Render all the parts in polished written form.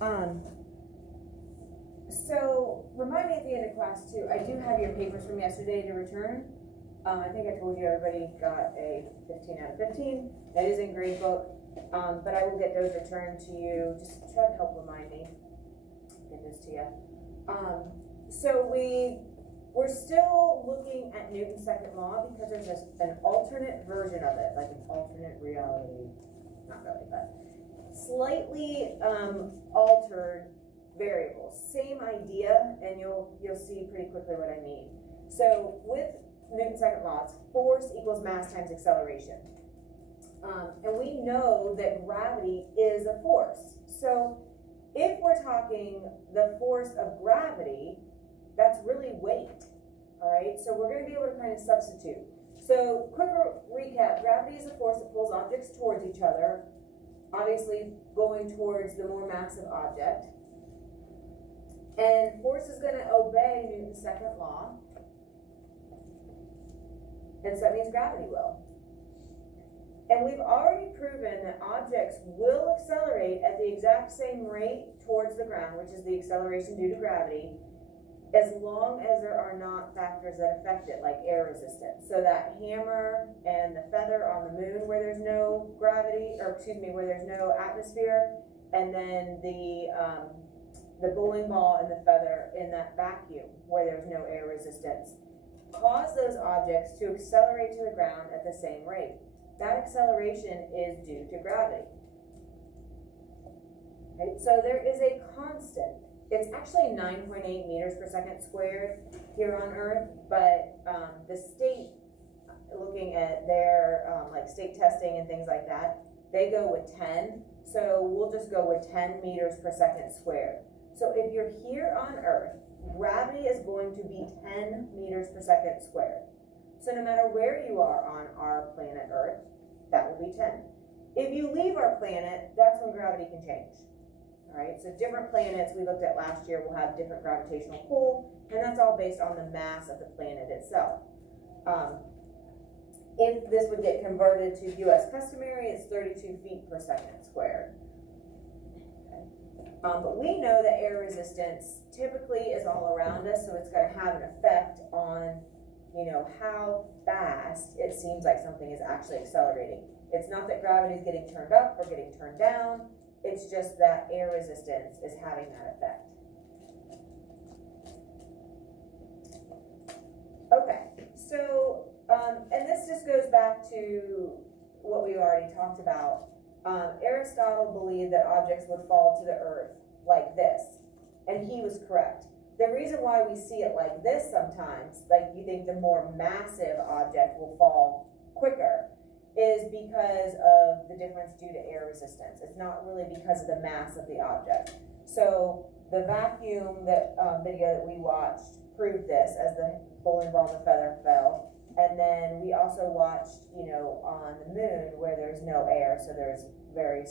Um, so remind me at the end of class too, I do have your papers from yesterday to return. I think I told you everybody got a 15 out of 15. That is in grade book, but I will get those returned to you. Just try to help remind me. Get this to you. So we're still looking at Newton's second law because there's just an alternate version of it, like an alternate reality. Not really, but slightly altered variables. Same idea, and you'll see pretty quickly what I mean. So with Newton's second law, it's force equals mass times acceleration. And we know that gravity is a force. So if we're talking the force of gravity, that's really weight. All right, so we're going to be able to kind of substitute. So quick recap, gravity is a force that pulls objects towards each other, obviously going towards the more massive object. And force is going to obey Newton's second law. And so that means gravity will. And we've already proven that objects will accelerate at the exact same rate towards the ground, which is the acceleration due to gravity, as long as there are not factors that affect it, like air resistance. So that hammer and the feather on the moon where there's no gravity, or excuse me, where there's no atmosphere, and then the bowling ball and the feather in that vacuum where there's no air resistance, cause those objects to accelerate to the ground at the same rate. That acceleration is due to gravity. Right? So there is a constant. It's actually 9.8 meters per second squared here on Earth, but the state, looking at their like state testing and things like that, they go with 10. So we'll just go with 10 meters per second squared. So if you're here on Earth, gravity is going to be 10 meters per second squared. So no matter where you are on our planet Earth, that will be 10. If you leave our planet, that's when gravity can change. All right, so different planets we looked at last year will have different gravitational pull, and that's all based on the mass of the planet itself. If this would get converted to US customary, it's 32 feet per second squared. But we know that air resistance typically is all around us, so it's going to have an effect on, you know, how fast it seems like something is actually accelerating. It's not that gravity is getting turned up or getting turned down. It's just that air resistance is having that effect. Okay, so, and this just goes back to what we already talked about. Aristotle believed that objects would fall to the earth like this, and he was correct. The reason why we see it like this sometimes, like you think the more massive object will fall quicker, is because of the difference due to air resistance. It's not really because of the mass of the object. So the vacuum that video that we watched proved this, as the bowling ball and the feather fell. And then we also watched, you know, on the moon where there's no air, so there's very,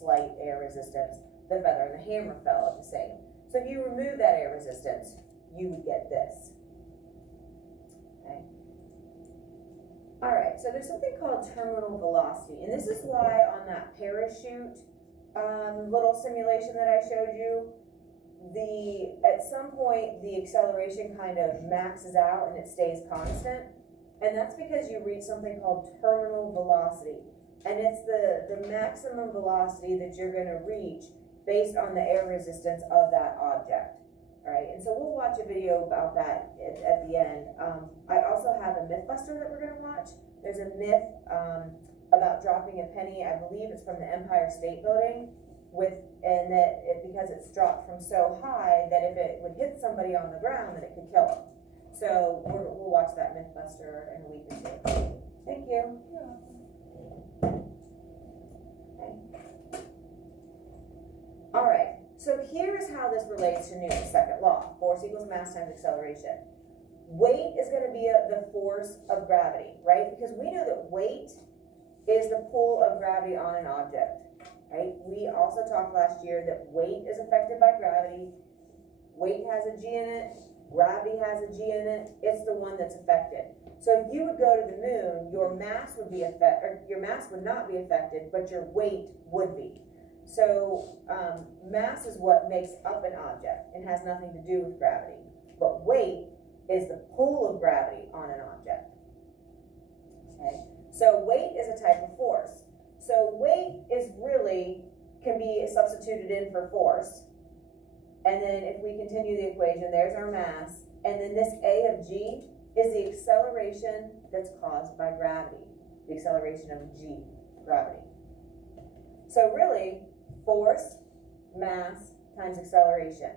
slight air resistance. The feather and the hammer fell at the same. So if you remove that air resistance, you would get this. Okay. All right, so there's something called terminal velocity, and this is why on that parachute little simulation that I showed you, at some point the acceleration kind of maxes out and it stays constant, and that's because you reach something called terminal velocity, and it's the maximum velocity that you're going to reach based on the air resistance of that object. All right, and so we'll watch a video about that at the end. I also have a Mythbuster that we're going to watch. There's a myth about dropping a penny. I believe it's from the Empire State Building, because it's dropped from so high that if it would hit somebody on the ground, that it could kill them. So we'll watch that Mythbuster in a week or two. Thank you. Okay. All right. So here's how this relates to Newton's second law. Force equals mass times acceleration. Weight is going to be the force of gravity, right? Because we know that weight is the pull of gravity on an object, right? We also talked last year that weight is affected by gravity. Weight has a G in it. Gravity has a G in it. It's the one that's affected. So if you would go to the moon, your mass would not be affected, but your weight would be. So mass is what makes up an object and has nothing to do with gravity. But weight is the pull of gravity on an object. Okay? So weight is a type of force. So weight is really, can be substituted in for force. And then if we continue the equation, there's our mass. And then this A of G is the acceleration that's caused by gravity. The acceleration of G, gravity. So really, force, mass, times acceleration.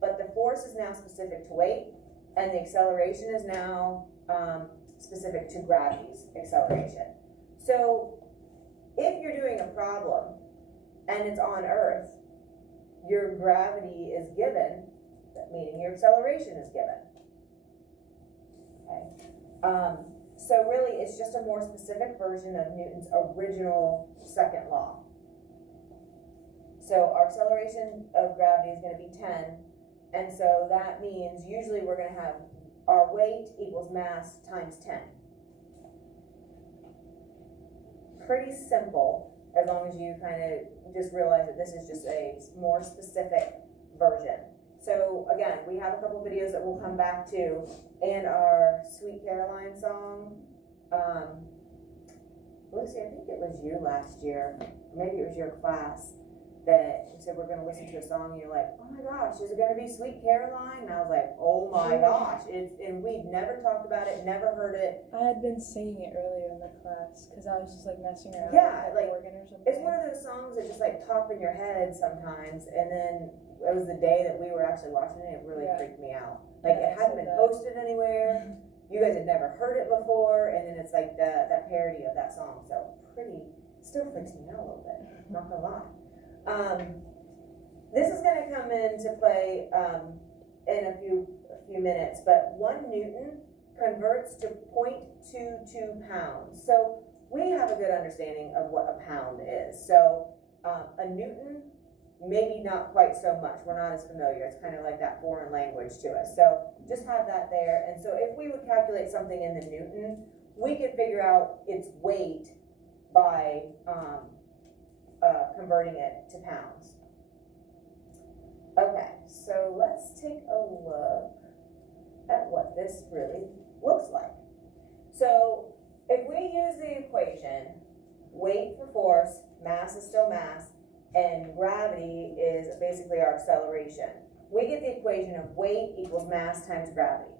But the force is now specific to weight, and the acceleration is now specific to gravity's acceleration. So if you're doing a problem and it's on Earth, your gravity is given, meaning your acceleration is given. Okay. So really, it's just a more specific version of Newton's original second law. So our acceleration of gravity is going to be 10, and so that means usually we're going to have our weight equals mass times 10. Pretty simple, as long as you kind of just realize that this is just a more specific version. So again, we have a couple videos that we'll come back to, and our Sweet Caroline song. Lucy, I think it was you last year, maybe it was your class, that said we're going to listen to a song, and you're like, oh my gosh, is it going to be Sweet Caroline? And I was like, oh my gosh, and we'd never talked about it, never heard it. I had been singing it earlier in the class because I was just like messing around with like the organ or something. It's one of those songs that just like pop in your head sometimes, and then it was the day that we were actually watching it, it really freaked me out. Like it hadn't been posted anywhere, you guys had never heard it before, and then it's like that parody of that song, so still freaks me out a little bit, not gonna lie. This is going to come into play in a few minutes, but 1 Newton converts to 0.22 pounds. So we have a good understanding of what a pound is. So a Newton, maybe not quite so much. We're not as familiar. It's kind of like that foreign language to us. So just have that there. And so if we would calculate something in the Newton, we could figure out its weight by converting it to pounds. Okay, so let's take a look at what this really looks like. So if we use the equation, weight for force, mass is still mass, and gravity is basically our acceleration, we get the equation of weight equals mass times gravity.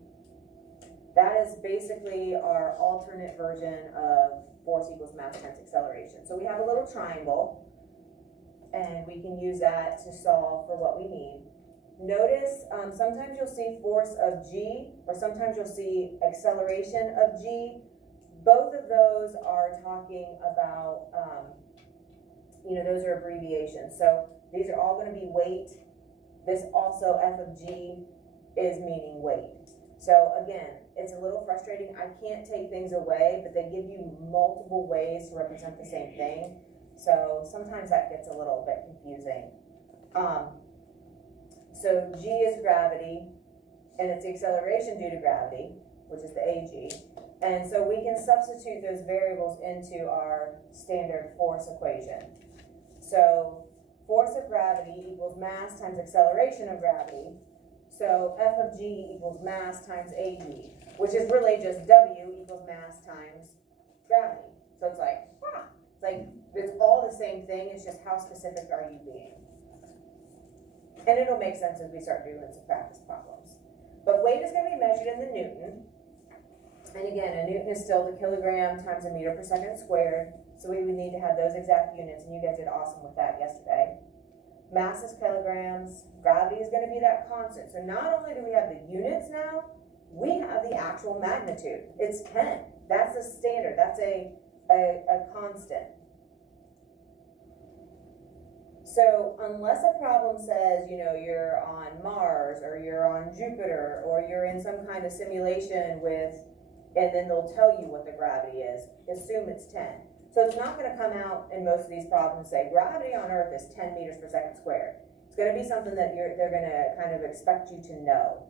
That is basically our alternate version of force equals mass times acceleration. So we have a little triangle, and we can use that to solve for what we need. Notice sometimes you'll see force of G, or sometimes you'll see acceleration of G. Both of those are talking about, those are abbreviations. So these are all going to be weight. This also, F of G, is meaning weight. So again, it's a little frustrating. I can't take things away, but they give you multiple ways to represent the same thing. So sometimes that gets a little bit confusing. So G is gravity, and it's the acceleration due to gravity, which is the AG. And so we can substitute those variables into our standard force equation. So force of gravity equals mass times acceleration of gravity. So F of G equals mass times AG, which is really just W equals mass times gravity. So it's like, it's all the same thing, it's just how specific are you being? And it'll make sense as we start doing some practice problems. But weight is going to be measured in the Newton. And again, a Newton is still the kilogram times a meter per second squared. So we would need to have those exact units, and you guys did awesome with that yesterday. Mass is kilograms. Gravity is going to be that constant. So not only do we have the units now, we have the actual magnitude. It's 10. That's a standard. That's a constant. So unless a problem says, you're on Mars, or you're on Jupiter, or you're in some kind of simulation and then they'll tell you what the gravity is, assume it's 10. So it's not going to come out in most of these problems and say, gravity on Earth is 10 meters per second squared. It's going to be something that they're going to kind of expect you to know.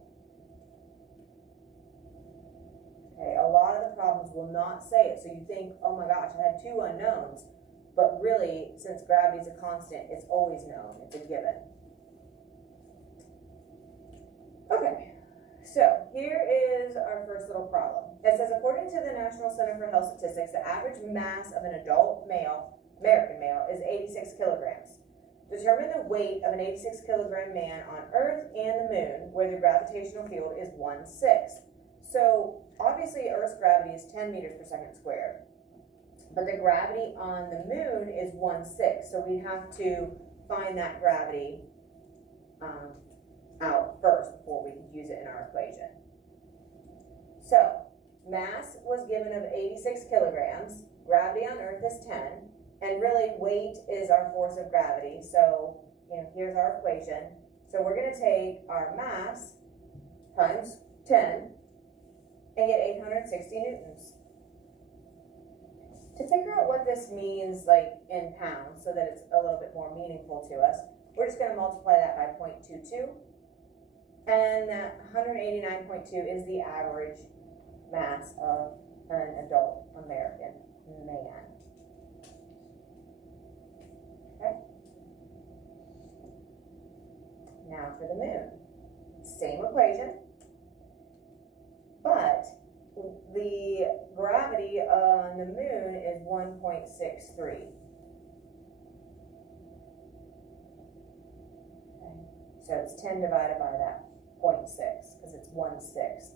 Okay, a lot of the problems will not say it. So you think, oh my gosh, I have 2 unknowns. but really, since gravity is a constant, it's always known, it's a given. Okay, so here is our first little problem. It says, according to the National Center for Health Statistics, the average mass of an adult male, American male, is 86 kilograms. Determine the weight of an 86 kilogram man on Earth and the moon, where the gravitational field is 1/6. So obviously Earth's gravity is 10 meters per second squared, but the gravity on the moon is 1/6. So we have to find that gravity out first before we can use it in our equation. So mass was given of 86 kilograms, gravity on Earth is 10, and really weight is our force of gravity. So, here's our equation. So we're going to take our mass times 10 and get 860 newtons. To figure out what this means like in pounds so that it's a little bit more meaningful to us, we're just going to multiply that by 0.22. And that 189.2 is the average mass of an adult American man. Okay. Now for the moon. Same equation, but the gravity on the moon is 1.63. Okay. So it's 10 divided by that 0.6 because it's 1/6.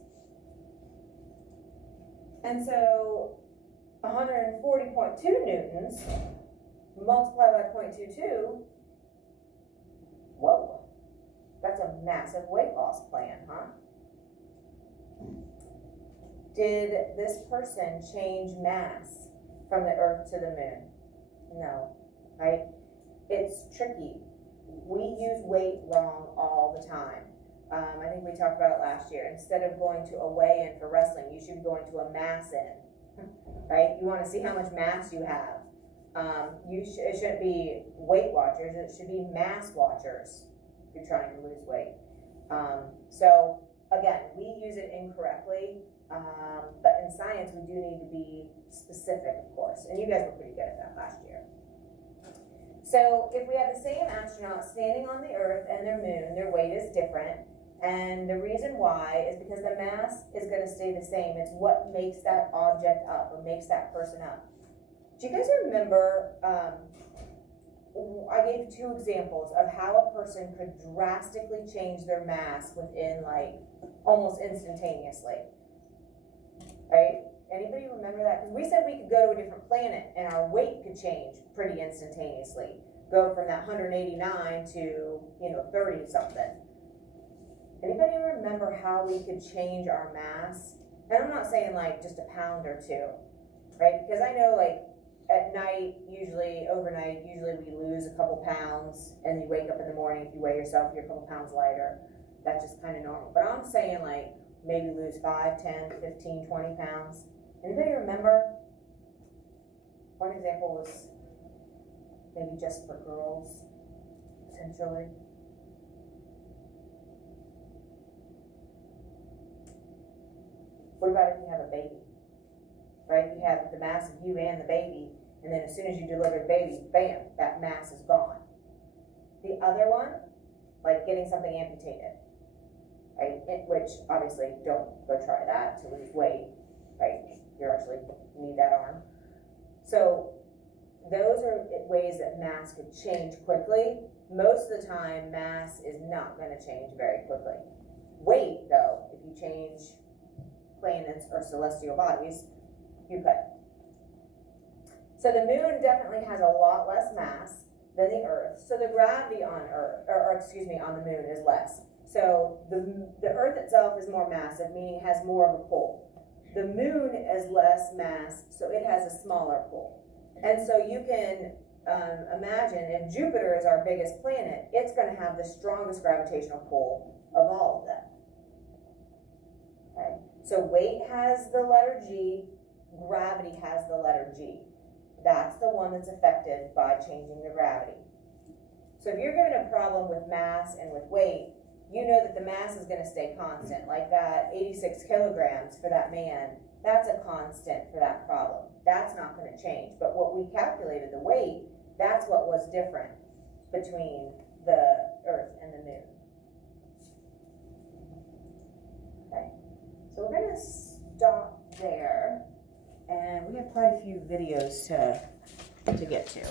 And so 140.2 newtons multiplied by 0.22, whoa, that's a massive weight loss plan, huh? Did this person change mass from the Earth to the moon? No, right? It's tricky. We use weight wrong all the time. I think we talked about it last year. Instead of going to a weigh-in for wrestling, you should be going to a mass-in, right? You want to see how much mass you have. It shouldn't be Weight Watchers, it should be Mass Watchers if you're trying to lose weight. So again, we use it incorrectly, but in science we do need to be specific, of course, and you guys were pretty good at that last year. So if we have the same astronauts standing on the Earth and their moon, their weight is different, and the reason why is because the mass is going to stay the same. It's what makes that object up or makes that person up. Do you guys remember, I gave 2 examples of how a person could drastically change their mass within like almost instantaneously, right? Anybody remember that? Because we said we could go to a different planet and our weight could change pretty instantaneously. Go from that 189 to, 30 something. Anybody remember how we could change our mass? And I'm not saying like just a pound or 2, right? Because I know like at night, overnight, we lose a couple pounds, and you wake up in the morning, if you weigh yourself, you're a couple pounds lighter. That's just kind of normal. But I'm saying like maybe lose 5, 10, 15, 20 pounds. Anybody remember? One example was maybe just for girls, potentially. What about if you have a baby, right? You have the mass of you and the baby, and then as soon as you deliver the baby, bam, that mass is gone. The other one, like getting something amputated, right? Which obviously don't go try that to lose weight, right? You actually need that arm. So those are ways that mass could change quickly. Most of the time, mass is not going to change very quickly. Weight, though, if you change planets or celestial bodies, you could. So the moon definitely has a lot less mass than the Earth. So the gravity on on the moon is less. So the Earth itself is more massive, meaning it has more of a pull. The moon is less mass, so it has a smaller pull. And so you can imagine if Jupiter is our biggest planet, it's going to have the strongest gravitational pull of all of them. Okay. So weight has the letter G, gravity has the letter G. That's the one that's affected by changing the gravity. So if you're given a problem with mass and with weight, you know that the mass is going to stay constant, like that 86 kilograms for that man, that's a constant for that problem. That's not going to change. But what we calculated, the weight, that's what was different between the Earth and the Moon. Okay, so we're going to stop there, and we have quite a few videos to get to.